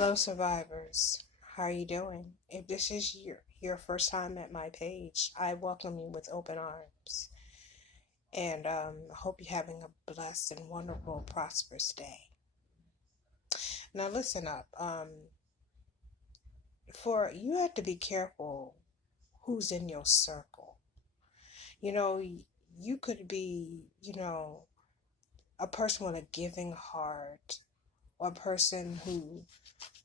Hello, survivors. How are you doing? If this is your first time at my page, I welcome you with open arms, and I hope you're having a blessed and wonderful, prosperous day. Now, listen up. For you have to be careful who's in your circle. You know, you could be, a person with a giving heart, or a person who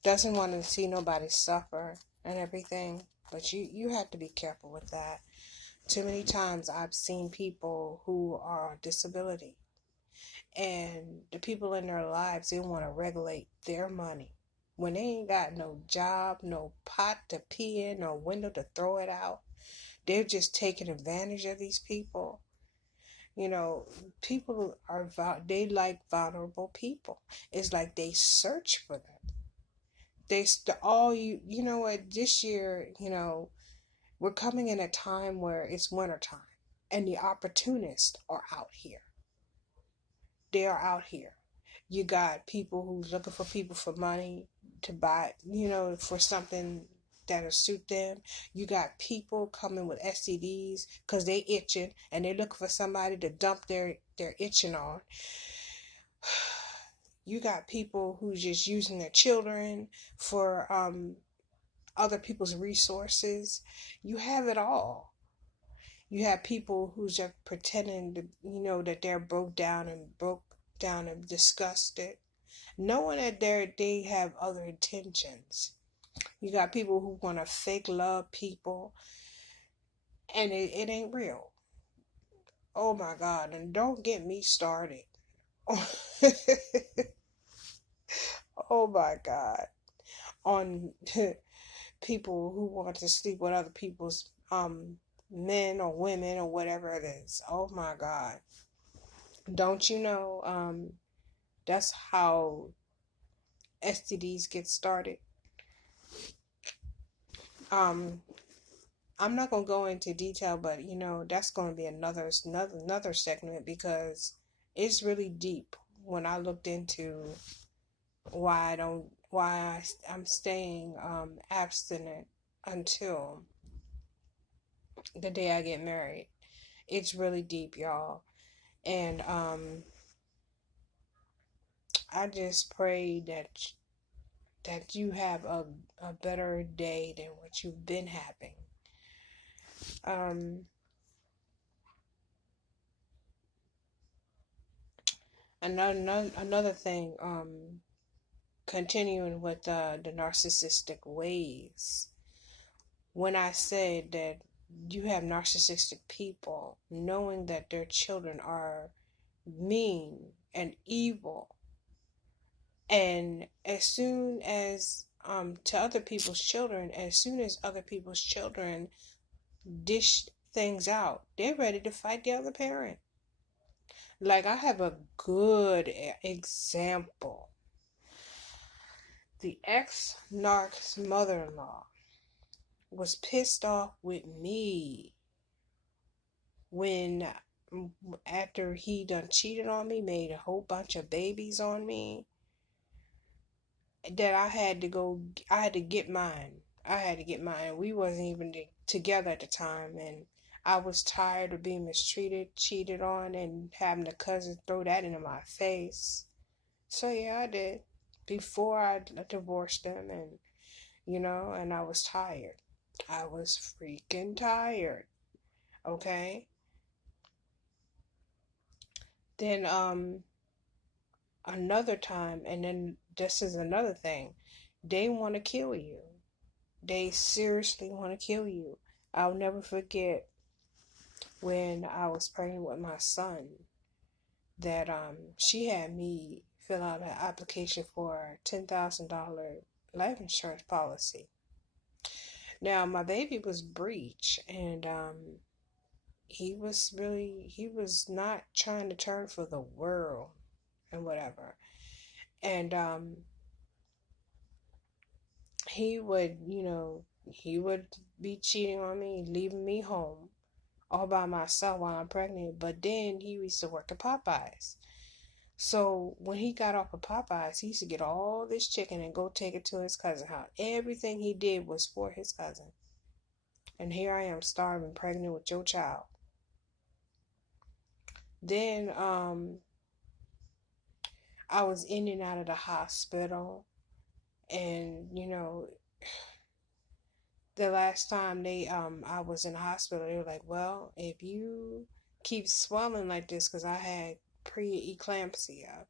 doesn't want to see nobody suffer and everything. But you have to be careful with that. Too many times I've seen people who are on disability, and the people in their lives, they want to regulate their money. When they ain't got no job, no pot to pee in, no window to throw it out, they're just taking advantage of these people. You know, people are, they like vulnerable people. It's like they search for them. You know what, this year, we're coming in a time where it's winter time, and the opportunists are out here. They are out here. You got people who's looking for people for money to buy, for something that'll suit them. You got people coming with STDs because they itching and they're looking for somebody to dump their itching on. You got people who's just using their children for other people's resources. You have it all. You have people who's just pretending to, that they're broke down and disgusted, knowing that they have other intentions. You got people who want to fake love people, and it ain't real. Oh my God! And don't get me started. Oh my God! On people who want to sleep with other people's men or women or whatever it is. Oh my God. Don't you know that's how STDs get started? Um I'm not going to go into detail, but that's going to be another segment, because it's really deep when I looked into I'm staying abstinent until the day I get married. It's really deep, y'all. And I just pray that you have a better day than what you've been having. Um, another thing, continuing with the narcissistic ways. When I said that you have narcissistic people, knowing that their children are mean and evil, and as soon as to other people's children, as soon as other people's children dish things out, they're ready to fight the other parent. Like, I have a good example. The ex-narc's mother-in-law was pissed off with me when, after he done cheated on me, made a whole bunch of babies on me, that I had to get mine. I had to get mine. We wasn't even together at the time, and I was tired of being mistreated, cheated on, and having the cousin throw that into my face. So yeah, I did. Before I divorced them, and I was tired. I was freaking tired. Okay? Then another time, and then this is another thing. They want to kill you. They seriously want to kill you. I'll never forget when I was pregnant with my son, that she had me fill out an application for a $10,000 life insurance policy. Now my baby was breech, and he was not trying to turn for the world and whatever. And he would, he would be cheating on me, leaving me home all by myself while I'm pregnant. But then he used to work at Popeyes. So when he got off of Popeyes, he used to get all this chicken and go take it to his cousin's house. Everything he did was for his cousin. And here I am starving, pregnant with your child. Then I was in and out of the hospital, and the last time I was in the hospital, they were like, well, if you keep swelling like this, because I had pre-eclampsia,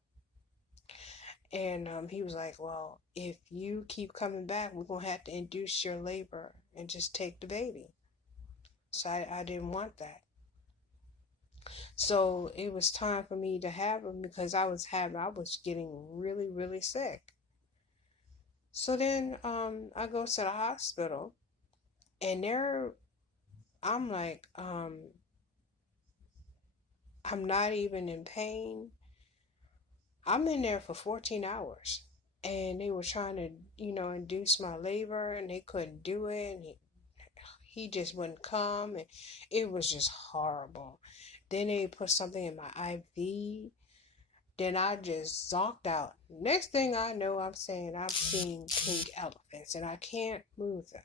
and he was like, well, if you keep coming back, we're gonna have to induce your labor and just take the baby. So I didn't want that. So it was time for me to have him, because I was getting really, really sick. So then I go to the hospital, and I'm like, I'm not even in pain. I'm in there for 14 hours. And they were trying to, induce my labor, and they couldn't do it. And he just wouldn't come. And it was just horrible. Then they put something in my IV. Then I just zonked out. Next thing I know, I'm saying I'm seeing pink elephants, and I can't move them.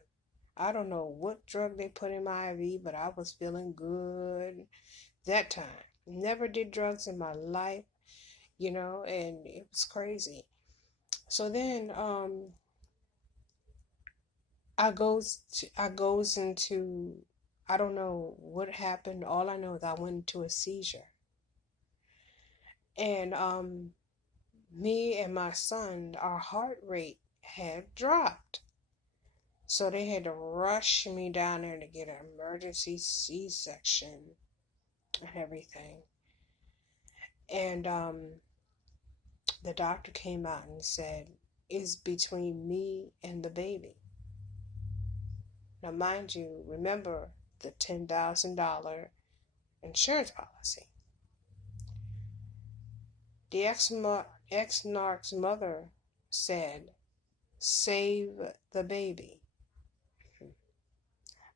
I don't know what drug they put in my IV, but I was feeling good that time. Never did drugs in my life, and it was crazy. So then I goes into, I don't know what happened. All I know is I went into a seizure. And me and my son, our heart rate had dropped. So they had to rush me down there to get an emergency C-section and everything. And the doctor came out and said, it's between me and the baby. Now, mind you, remember the $10,000 insurance policy. The ex-narc's mother said, save the baby.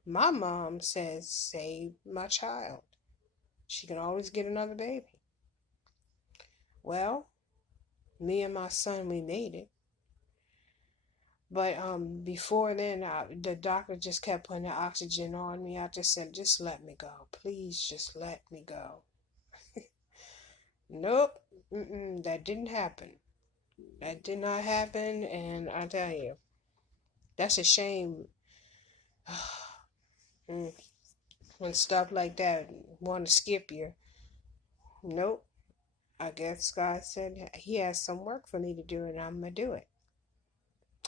My mom says, save my child. She can always get another baby. Well, me and my son, we made it. But before then, the doctor just kept putting the oxygen on me. I just said, just let me go. Please just let me go. Nope. That didn't happen. That did not happen. And I tell you, that's a shame. When stuff like that want to skip you. Nope. I guess God said he has some work for me to do, and I'm going to do it.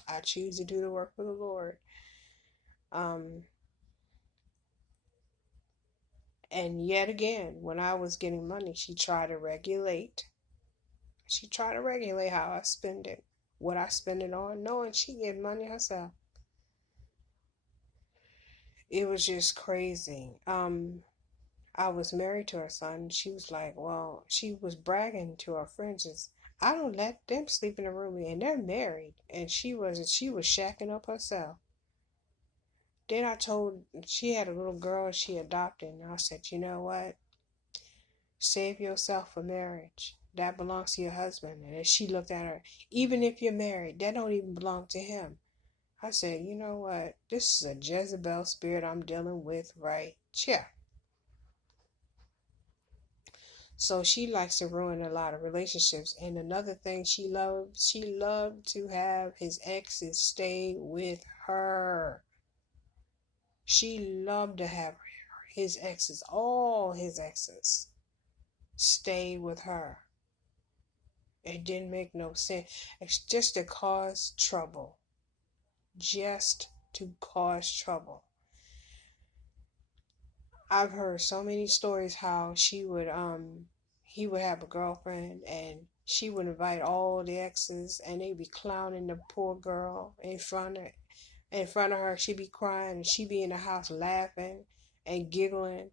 I choose to do the work for the Lord. And yet again, when I was getting money, she tried to regulate. She tried to regulate how I spend it, what I spend it on, knowing she get money herself. It was just crazy. I was married to her son. She was like, well, she was bragging to her friends, I don't let them sleep in the room, and they're married. And she was shacking up herself. Then I told, she had a little girl she adopted, and I said, you know what? Save yourself for marriage. That belongs to your husband. And as she looked at her, even if you're married, that don't even belong to him. I said, you know what? This is a Jezebel spirit I'm dealing with right here. So she likes to ruin a lot of relationships. And another thing she loved to have his exes stay with her. She loved to have his exes, all his exes, stay with her. It didn't make no sense. It's just to cause trouble. Just to cause trouble. I've heard so many stories how he would have a girlfriend, and she would invite all the exes, and they'd be clowning the poor girl in front of her. She'd be crying, and she'd be in the house laughing and giggling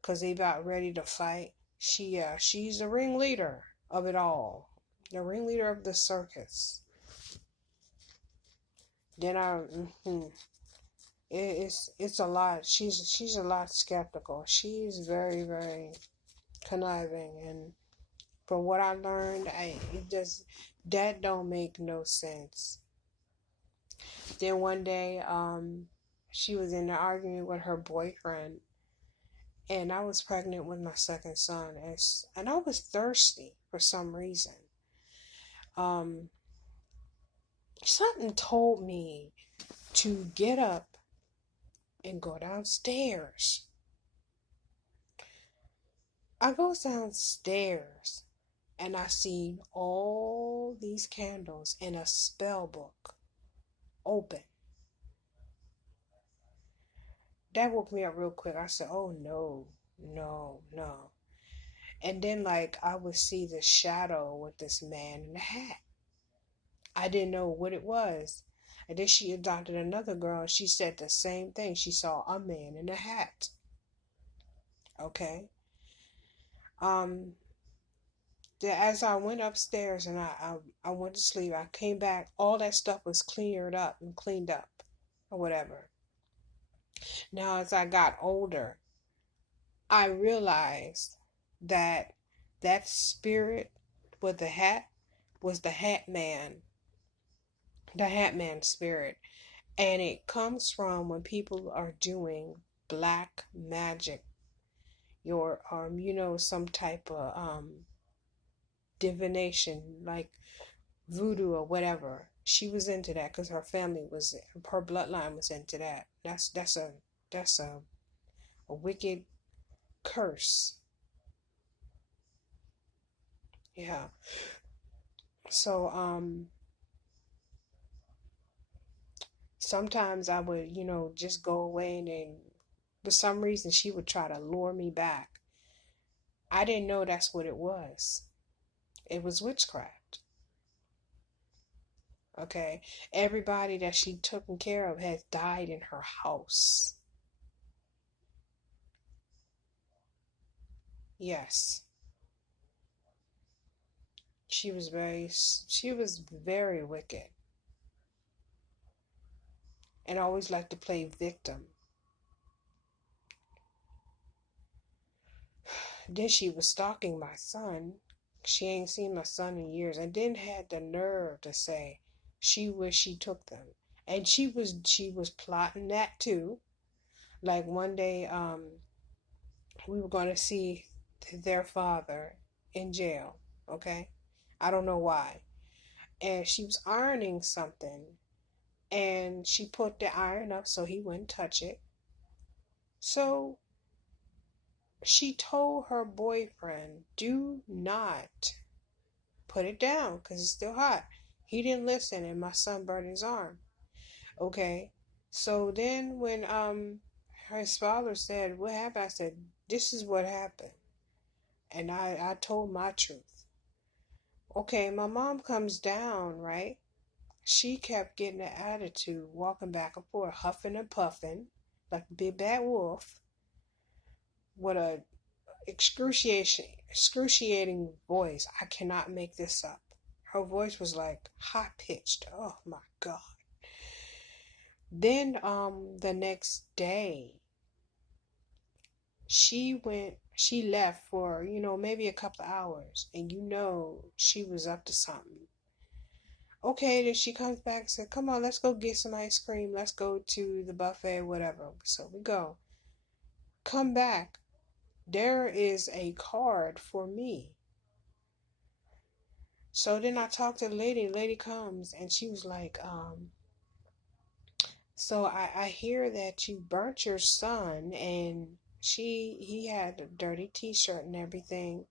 because they about ready to fight. She's the ringleader of it all. The ringleader of the circus. Then it's a lot. She's a lot skeptical. She's very, very conniving, and From what I learned, it just that don't make no sense. Then one day, she was in an argument with her boyfriend, and I was pregnant with my second son, and I was thirsty for some reason. Um, Something told me to get up and go downstairs. I go downstairs and I see all these candles in a spell book open. That woke me up real quick. I said, oh no, no, no. And then, like, I would see the shadow with this man in a hat. I didn't know what it was. And then she adopted another girl and she said the same thing. She saw a man in a hat. Okay. Um, as I went upstairs and I went to sleep, I came back, all that stuff was cleared up and cleaned up or whatever. Now, as I got older, I realized that that spirit with the hat was the hat man spirit. And it comes from when people are doing black magic, your some type of divination, like voodoo or whatever. She was into that because her bloodline was into that. That's a wicked curse. Yeah. So sometimes I would, just go away, and then for some reason she would try to lure me back. I didn't know that's what it was. It was witchcraft. Okay. Everybody that she took care of has died in her house. Yes. She was very wicked and always liked to play victim. Then she was stalking my son. She ain't seen my son in years, and then had the nerve to say she wished she took them. And she was plotting that too. Like one day, we were going to see their father in jail. Okay, I don't know why. And she was ironing something, and she put the iron up so he wouldn't touch it. So she told her boyfriend, do not put it down because it's still hot. He didn't listen, and my son burned his arm. Okay. So then when his father said, what happened? I said, this is what happened. And I told my truth. Okay, my mom comes down, right? She kept getting an attitude, walking back and forth, huffing and puffing, like a big bad wolf, with a excruciating voice. I cannot make this up. Her voice was like high pitched. Oh my God. Then the next day she left for, maybe a couple of hours, and she was up to something. Okay, then she comes back and said, come on, let's go get some ice cream. Let's go to the buffet, whatever. So we go. Come back. There is a card for me. So then I talked to the lady. The lady comes and she was like, so I hear that you burnt your son, and he had a dirty t-shirt and everything.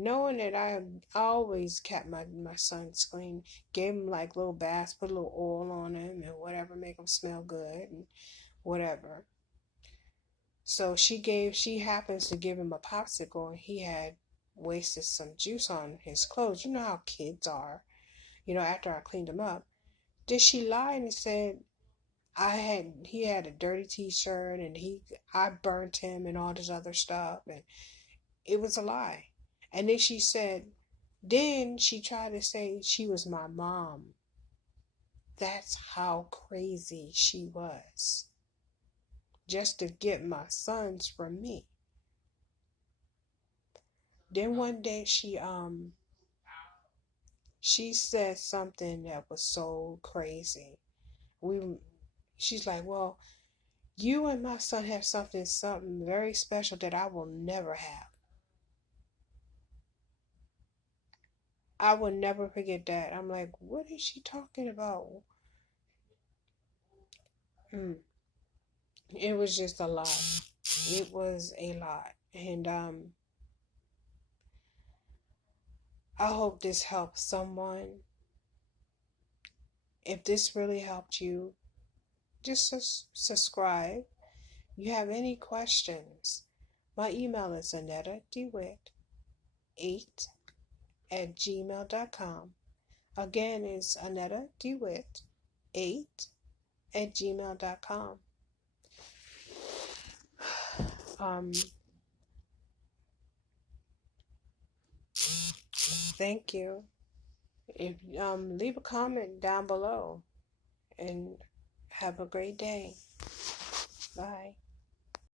Knowing that I always kept my sons clean, gave him like little baths, put a little oil on him and whatever, make him smell good and whatever. So she happens to give him a popsicle, and he had wasted some juice on his clothes. You know how kids are, after I cleaned him up. Then she lied and said he had a dirty t-shirt, and I burnt him and all this other stuff, and it was a lie. And then she tried to say she was my mom. That's how crazy she was. Just to get my sons from me. Then one day she She said something that was so crazy. We, she's like, well, you and my son have something very special that I will never have. I will never forget that. I'm like, what is she talking about? Mm. It was just a lot. It was a lot. And I hope this helps someone. If this really helped you, just subscribe. You have any questions? My email is AnnettaDewitt8 at gmail.com. Again, it's AnnettaDewitt8 at gmail.com. Um, thank you. If leave a comment down below and have a great day.